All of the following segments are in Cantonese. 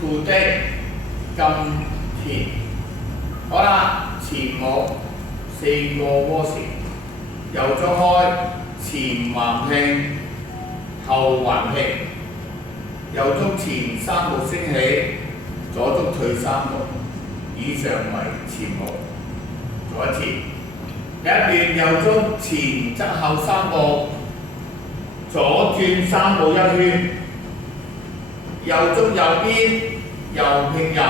土的甘甜。好啦，前目4個窩匙，右足開，前橫拼，後橫拼，右足前3步升起，左足退3步，以上為前目。做一次。第一段右足前側後3步，左轉3步1圈，右足右邊，右拼右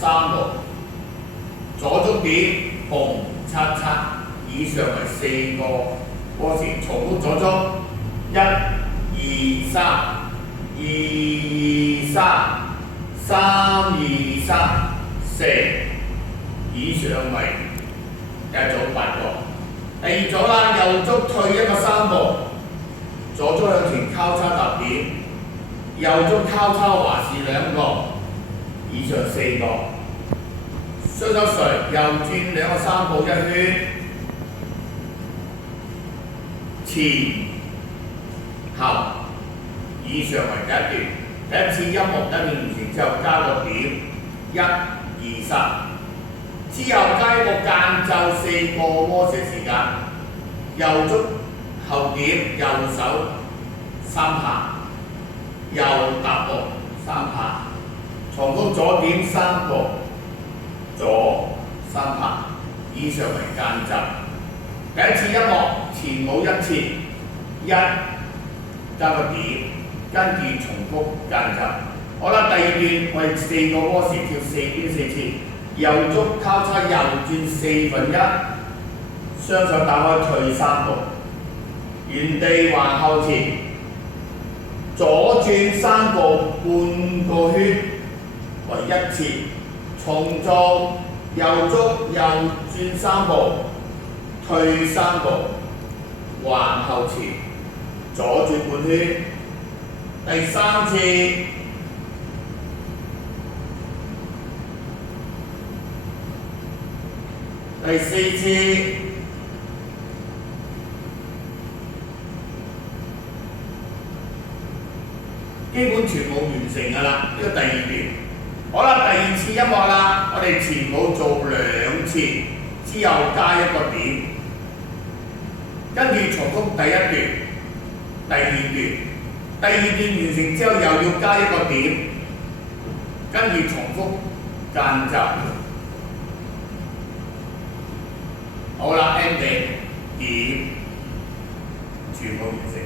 3步，左足點紅叉叉，以上為4個窩匙。重複左足1、2、3、2、3、3、2、3、4，以上為一組8個。第二組啦，右足退1個3步，左足向前交叉踏點，右足交叉滑士2個，以上4個。雙手垂，右轉2個3步1圈，前後，以上為第一段。第一次音樂完成之後加個點，1、2、3。之後加一個間奏4個窩匙時間，右足後點，右手3下，右踏步3下，重複左點3步，左3下，以上為間奏。第一次音樂前舞1次，1加個點，跟住重複間奏。好啦，第二段為4個窩匙跳4邊4次。右足交叉右轉1/4，雙手打開退3步，原地橫後前，左轉3步半個圈為1次，重做右足右轉3步，退3步，橫後前，左轉半圈，第3次。第4次，基本全部完成㗎啦。呢個第二段，好啦，第2次音樂啦，我哋前舞做2次，之後加一個點，跟住重複第一段、第二段。第二段完成之後又要加一個點，跟住重複間奏。好啦 ，ending 點全部完成。